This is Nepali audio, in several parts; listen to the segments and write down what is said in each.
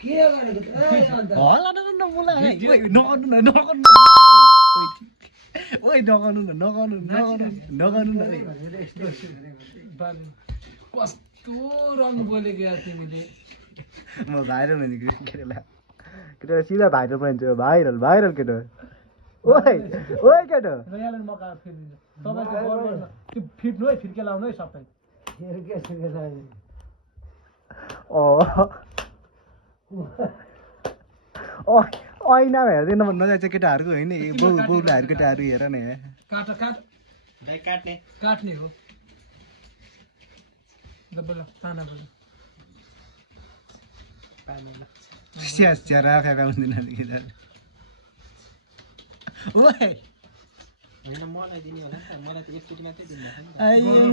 के गरेको ए अन्त होला नबोला है ओइ नगर्नु न ओइ नगर्नु न कस्तो रङ बोलेको यार तिमीले म भाइरल भने केटा सिधा भाइरल बनिन्छ भाइरल केटा ओइ केटा यहाँले मका फेरि तपाईको बर्बरमा त्यो फिट्नु है फिर्के लाउनु है सबै के लाग्यो ऐना हेर्दैन नजान्छ केटाहरूको होइन बुढाहरू केटाहरू हेर न काट्ने हो दबला ताना बोल स्याहार राखेका हुँदैन केटा ओइ हैन मलाई दिने होला नि त मलाई त एकचोटी मात्रै दिनु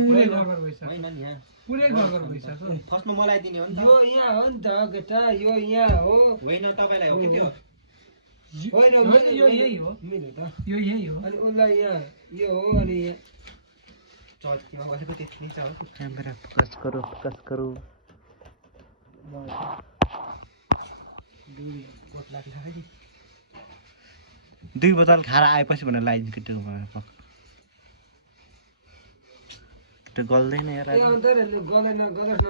पुरै गडबड भइसक्यो हैन नि यहाँ पुरै गडबड भइसक्यो फर्स्टमा मलाई दिने हो नि त यो यहाँ हो नि त केटा यो यहाँ हो होइन तपाईलाई हो कि त्यो होइन यो यही हो मेरो त यो यही हो अनि उसलाई यहाँ यो हो अनि यहाँ चौथीमा बसेको त्यति छ हो क्यामेरा फोकस करो कोट लाग्ला है दुई बोतल खाएर आएपछि भनेर लगाइदिन्छ केटा गल्दैन यार ए अन्त गलेन गलस